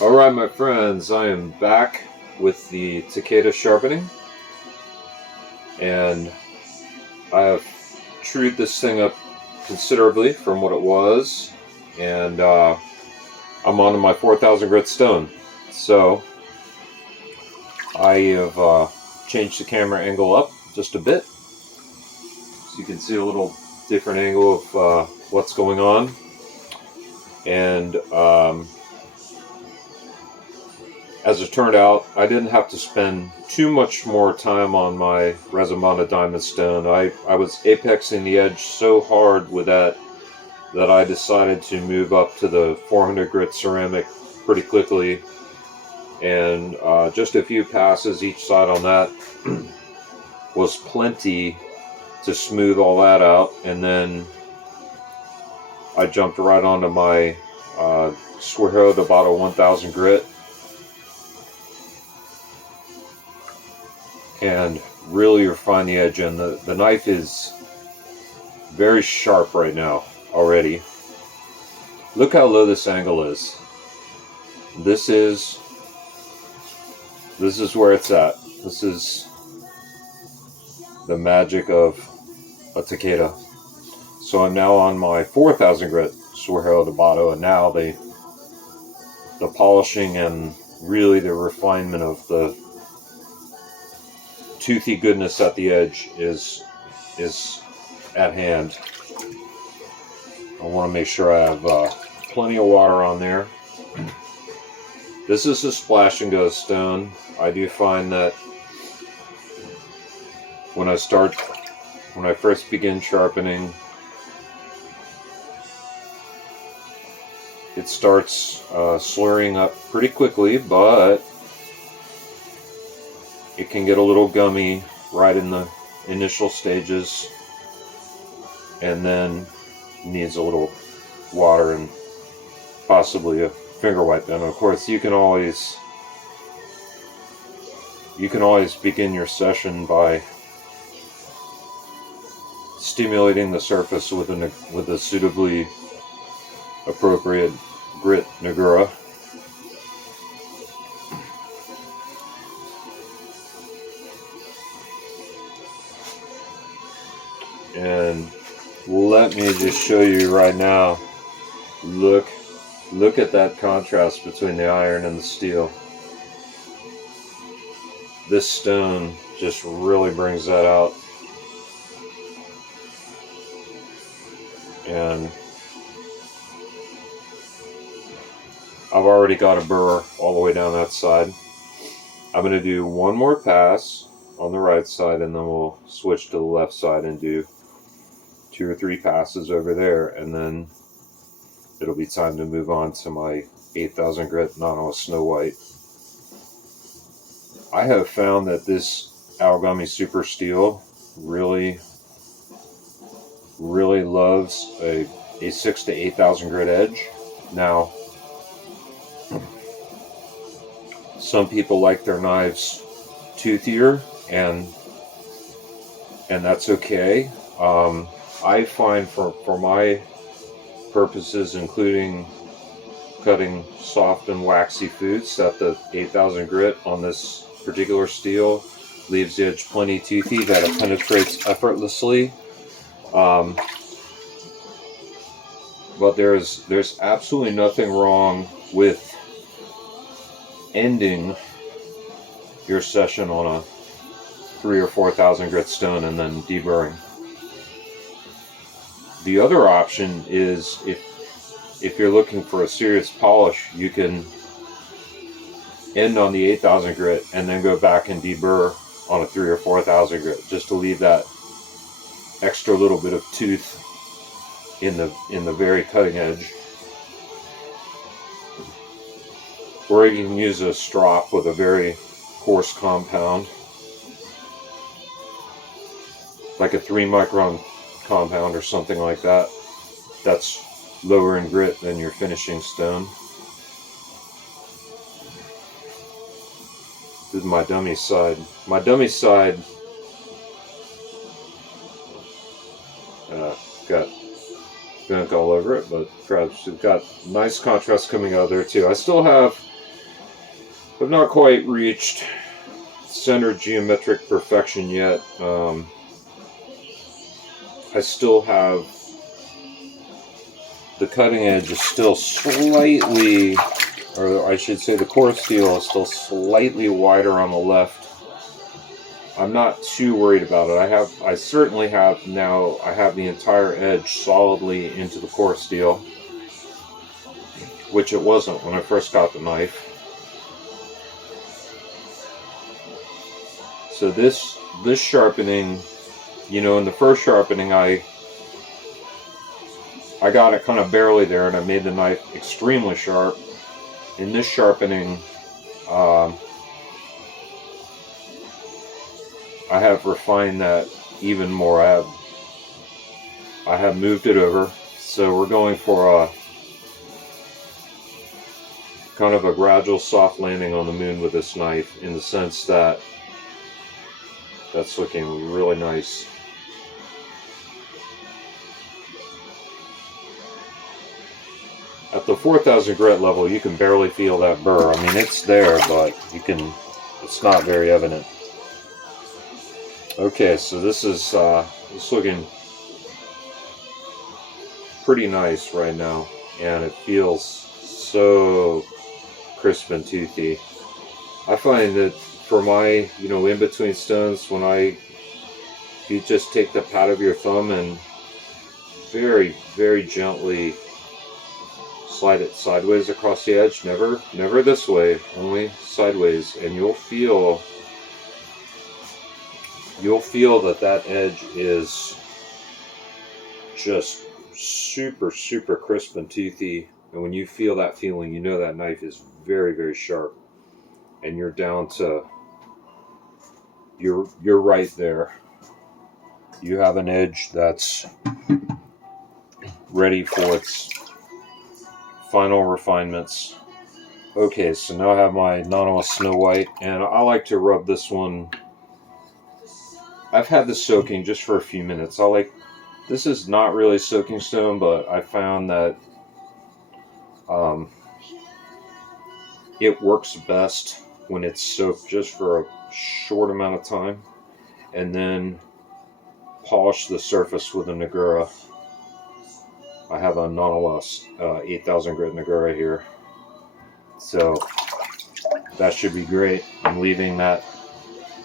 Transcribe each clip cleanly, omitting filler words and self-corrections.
Alright, my friends, I am back with the Takeda Sharpening, and I have trued this thing up considerably from what it was, and I'm on to my 4,000 grit stone. So I have changed the camera angle up just a bit, so you can see a little different angle of what's going on, and as it turned out, I didn't have to spend too much more time on my resin diamond stone. I was apexing the edge so hard with that I decided to move up to the 400 grit ceramic pretty quickly, and just a few passes each side on that was plenty to smooth all that out, and then I jumped right onto my Suero Deburring 1000 grit and really refine the edge. And the knife is very sharp right now already. Look how low this angle is. This is where it's at. This is the magic of a Takeda. So I'm now on my 4,000 grit Suero Deburring, and now the polishing and really the refinement of the toothy goodness at the edge is at hand. I want to make sure I have plenty of water on there. This is a splash and go stone. I do find that when I first begin sharpening, it starts slurring up pretty quickly, but it can get a little gummy right in the initial stages, and then needs a little water and possibly a finger wipe. And of course, you can always begin your session by stimulating the surface with a suitably appropriate grit Nagura. And let me just show you right now. Look at that contrast between the iron and the steel. This stone just really brings that out. And I've already got a burr all the way down that side. I'm going to do one more pass on the right side, and then we'll switch to the left side and do 2 or 3 passes over there, and then it'll be time to move on to my 8,000 grit Nano Snow White. I have found that this Aogami Super Steel really loves a 6,000 to 8,000 grit edge. Now, some people like their knives toothier, and that's okay. I find for my purposes, including cutting soft and waxy foods, that the 8,000 grit on this particular steel leaves the edge plenty toothy, that it penetrates effortlessly. But there's absolutely nothing wrong with ending your session on a 3,000 or 4,000 grit stone and then deburring. The other option is, if you're looking for a serious polish, you can end on the 8,000 grit and then go back and deburr on a 3,000 or 4,000 grit, just to leave that extra little bit of tooth in the very cutting edge. Or you can use a strop with a very coarse compound, like a 3 micron compound or something like that. That's lower in grit than your finishing stone. This is my dummy side. My dummy side got gunk all over it, but perhaps it's got nice contrast coming out there too. I still have I've not quite reached center geometric perfection yet. I still have, the cutting edge is still slightly, or I should say the core steel is still slightly wider on the left. I'm not too worried about it. I certainly have now, I have the entire edge solidly into the core steel, which it wasn't when I first got the knife. So this sharpening, you know, in the first sharpening I got it kind of barely there and I made the knife extremely sharp. In this sharpening, I have refined that even more. I have moved it over. So we're going for a kind of a gradual soft landing on the moon with this knife, in the sense that that's looking really nice. At the 4,000 grit level, you can barely feel that burr. I mean, it's there, but it's not very evident. Okay, so this is it's looking pretty nice right now, and it feels so crisp and toothy. I find that for my, you know, in between stones, you just take the pad of your thumb and very, very gently slide it sideways across the edge, never this way, only sideways, and you'll feel that edge is just super, super crisp and toothy. And when you feel that feeling, you know that knife is very, very sharp, and you're down to, you're right there. You have an edge that's ready for its final refinements. Okay, so now I have my Nanawa Snow White, and I like to rub this one. I've had this soaking just for a few minutes. This is not really soaking stone, but I found that it works best when it's soaked just for a short amount of time, and then polish the surface with a Nagura. I have a Nanawa 8,000 grit Nagura here, so that should be great. I'm leaving that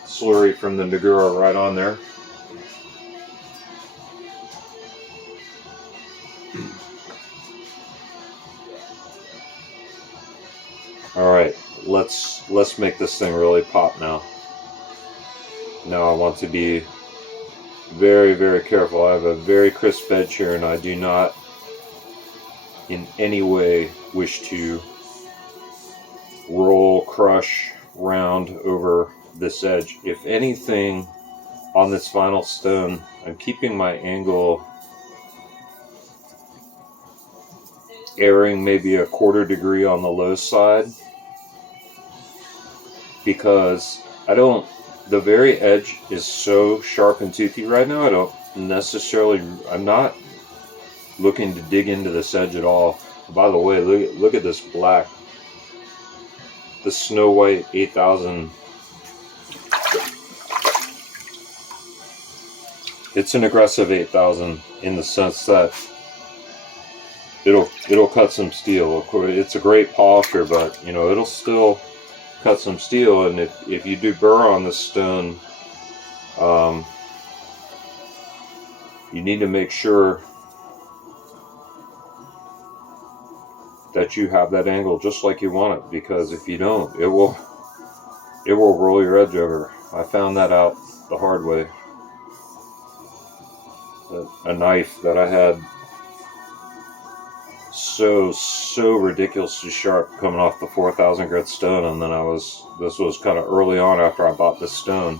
slurry from the Nagura right on there. All right, let's make this thing really pop now. Now I want to be very, very careful. I have a very crisp edge here, and I do not in any way wish to roll, crush, round over this edge. If anything, on this final stone, I'm keeping my angle erring maybe a 1/4 degree on the low side, because the very edge is so sharp and toothy right now. I'm not looking to dig into this edge at all. By the way, look at this black, the Snow White 8,000. It's an aggressive 8,000 in the sense that it'll cut some steel. Of course, it's a great polisher, but you know, it'll still cut some steel. And if you do burr on this stone, you need to make sure that you have that angle just like you want it, because if you don't, it will roll your edge over. I found that out the hard way. A knife that I had so ridiculously sharp coming off the 4,000 grit stone, and then this was kind of early on after I bought this stone,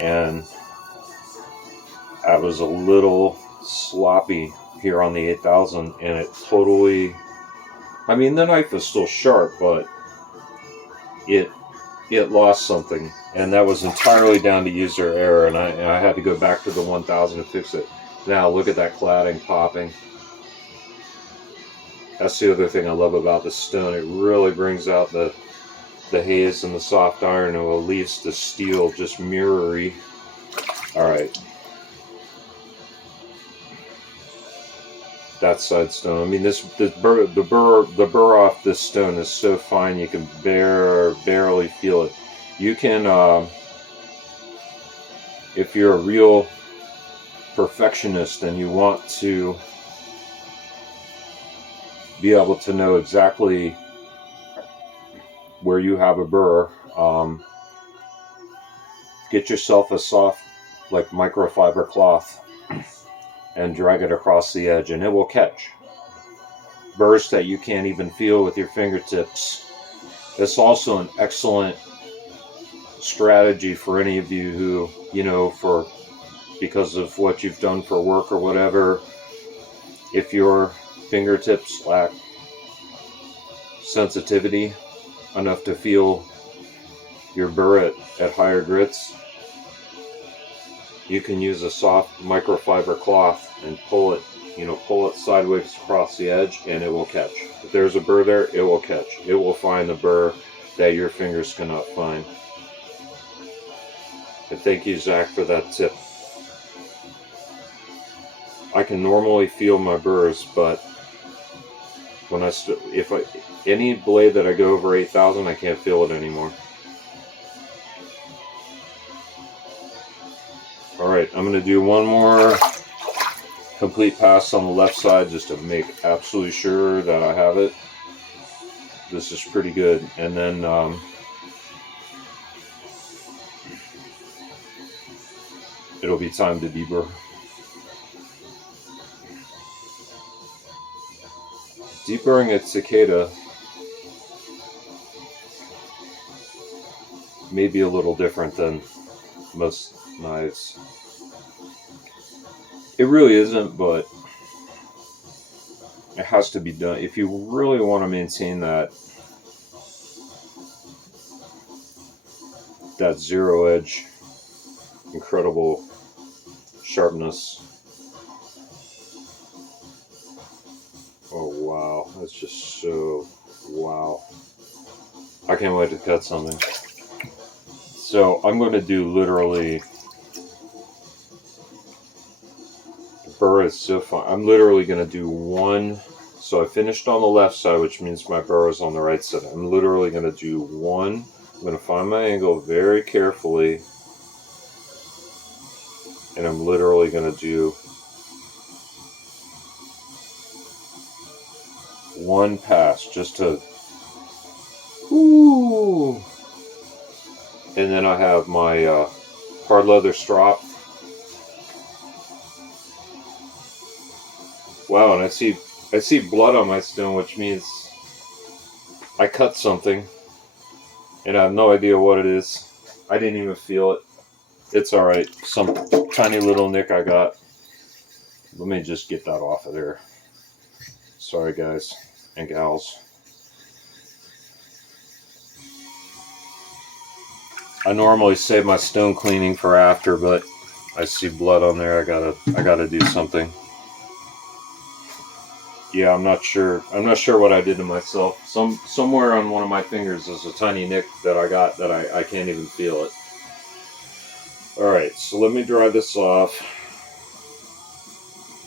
and I was a little sloppy here on the 8,000, and it totally, I mean, the knife is still sharp, but it lost something, and that was entirely down to user error, and I had to go back to the 1,000 to fix it. Now look at that cladding popping. That's the other thing I love about this stone. It really brings out the the haze and the soft iron, and it leaves the steel just mirrory. Alright. That side stone. I mean, the burr off this stone is so fine you can barely feel it. You can, if you're a real perfectionist and you want to be able to know exactly where you have a burr, get yourself a soft, like microfiber cloth and drag it across the edge, and it will catch burrs that you can't even feel with your fingertips. It's also an excellent strategy for any of you who, you know, because of what you've done for work or whatever, if your fingertips lack sensitivity enough to feel your burr at higher grits, you can use a soft microfiber cloth and pull it sideways across the edge, and it will catch. If there's a burr there, it will catch. It will find the burr that your fingers cannot find. And thank you, Zach, for that tip. I can normally feel my burrs, but when any blade that I go over 8,000, I can't feel it anymore. Alright, I'm going to do one more complete pass on the left side just to make absolutely sure that I have it. This is pretty good. And then it'll be time to deburr. Deburring at Takeda may be a little different than most knives. It really isn't, but it has to be done. If you really want to maintain that zero edge, incredible sharpness. Oh wow, that's just so wow. I can't wait to cut something. So I'm going to do literally, the burr is so fun. I'm literally going to do one. So I finished on the left side, which means my burr is on the right side. I'm literally going to do one. I'm going to find my angle very carefully, and I'm literally going to do one pass just to, ooh. And then I have my hard leather strop. Wow, and I see blood on my stone, which means I cut something, and I have no idea what it is. I didn't even feel it. It's alright. Some tiny little nick I got. Let me just get that off of there. Sorry, guys and gals. I normally save my stone cleaning for after, but I see blood on there. I gotta do something. Yeah, I'm not sure. I'm not sure what I did to myself. Somewhere on one of my fingers is a tiny nick that I got that I can't even feel it. Alright, so let me dry this off.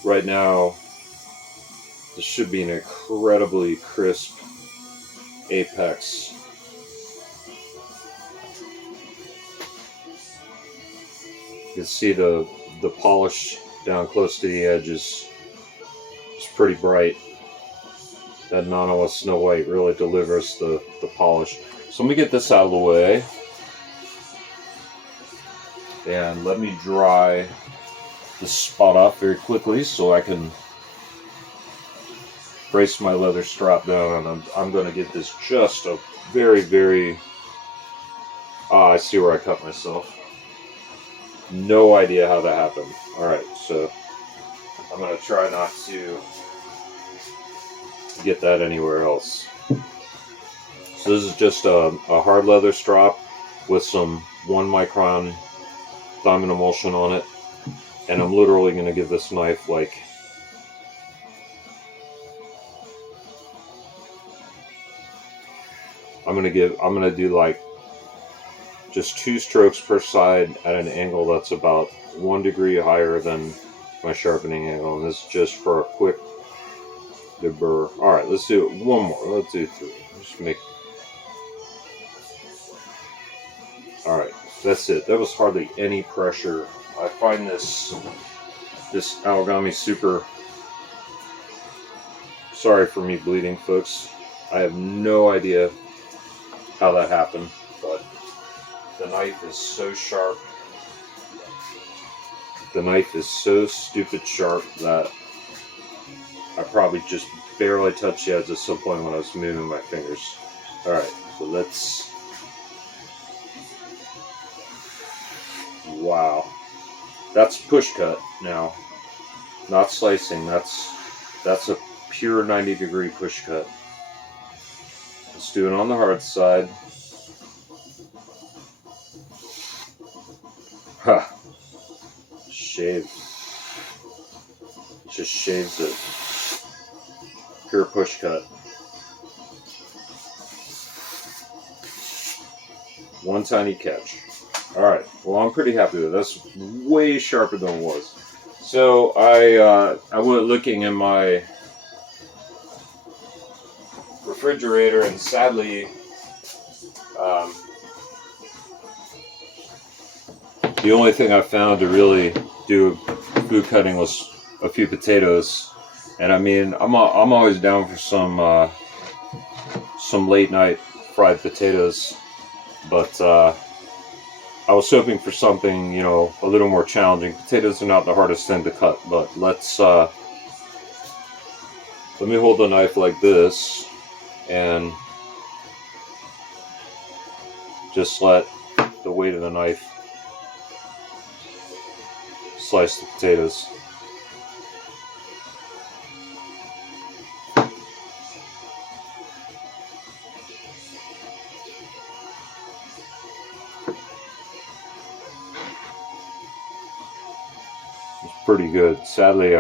Right now, this should be an incredibly crisp apex. You can see the polish down close to the edge is pretty bright. That Nano Snow White really delivers the polish. So let me get this out of the way. And let me dry this spot off very quickly so I can brace my leather strap down. And I'm going to get this just a very, very... I see where I cut myself. No idea how that happened. Alright, so I'm going to try not to get that anywhere else. So this is just a hard leather strap with some 1 micron diamond emulsion on it, and I'm literally going to give this knife like I'm gonna do like just 2 strokes per side at an angle that's about 1 degree higher than my sharpening angle, and this is just for a quick deburr. All right, let's do it one more. Let's do 3. Just make. All right, that's it. That was hardly any pressure. I find this origami super. Sorry for me bleeding, folks. I have no idea how that happened, but the knife is so sharp. The knife is so stupid sharp that I probably just barely touched the edge at some point when I was moving my fingers. Alright, so let's... Wow. That's push cut now. Not slicing. That's a pure 90-degree push cut. Let's do it on the hard side. Ha! Shaves. It just shaves it. Pure push cut. One tiny catch. Alright, well I'm pretty happy with it. That's way sharper than it was. So I went looking in my refrigerator, and sadly the only thing I found to really do food cutting was a few potatoes. And I mean, I'm always down for some late night fried potatoes, but I was hoping for something, you know, a little more challenging. Potatoes are not the hardest thing to cut, but let me hold the knife like this and just let the weight of the knife slice the potatoes. It's pretty good. Sadly,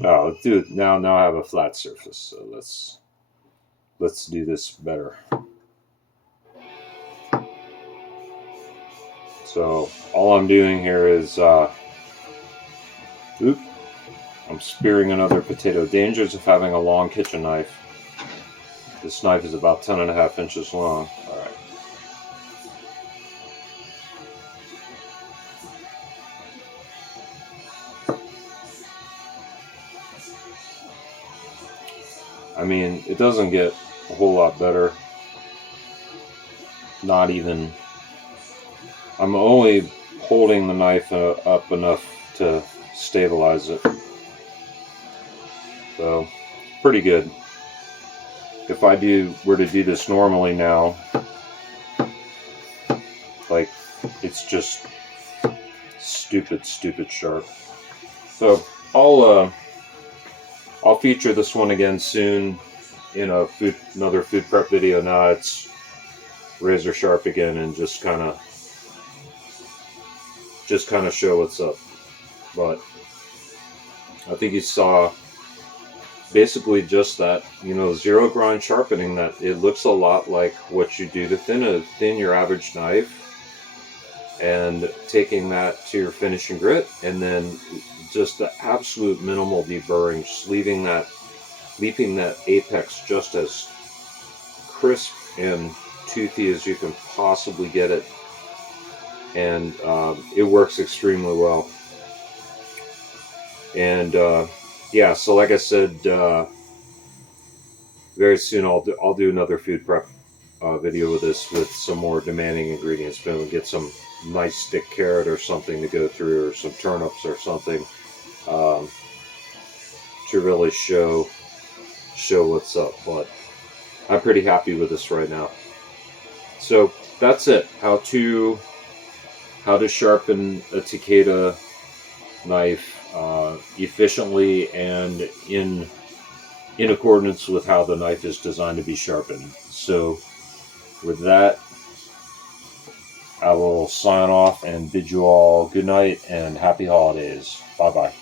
let's do it now. Now I have a flat surface, so let's do this better. So all I'm doing here is, I'm spearing another potato. Dangers of having a long kitchen knife. This knife is about 10.5 inches long. All right. I mean, it doesn't get a whole lot better. Not even. I'm only holding the knife up enough to stabilize it. So, pretty good. If I were to do this normally now, like, it's just stupid sharp. So, I'll feature this one again soon in another food prep video. Now it's razor sharp again, and just kind of show what's up. But I think you saw basically just that, you know, zero grind sharpening, that it looks a lot like what you do to thin your average knife, and taking that to your finishing grit, and then just the absolute minimal deburring, just leaving that apex just as crisp and toothy as you can possibly get it. And it works extremely well. And yeah, so like I said, very soon I'll do another food prep video with this, with some more demanding ingredients. Maybe we'll get some nice stick carrot or something to go through, or some turnips or something, to really show what's up. But I'm pretty happy with this right now. So that's it. How to sharpen a Takeda knife efficiently and in accordance with how the knife is designed to be sharpened. So with that, I will sign off and bid you all good night and happy holidays. Bye bye.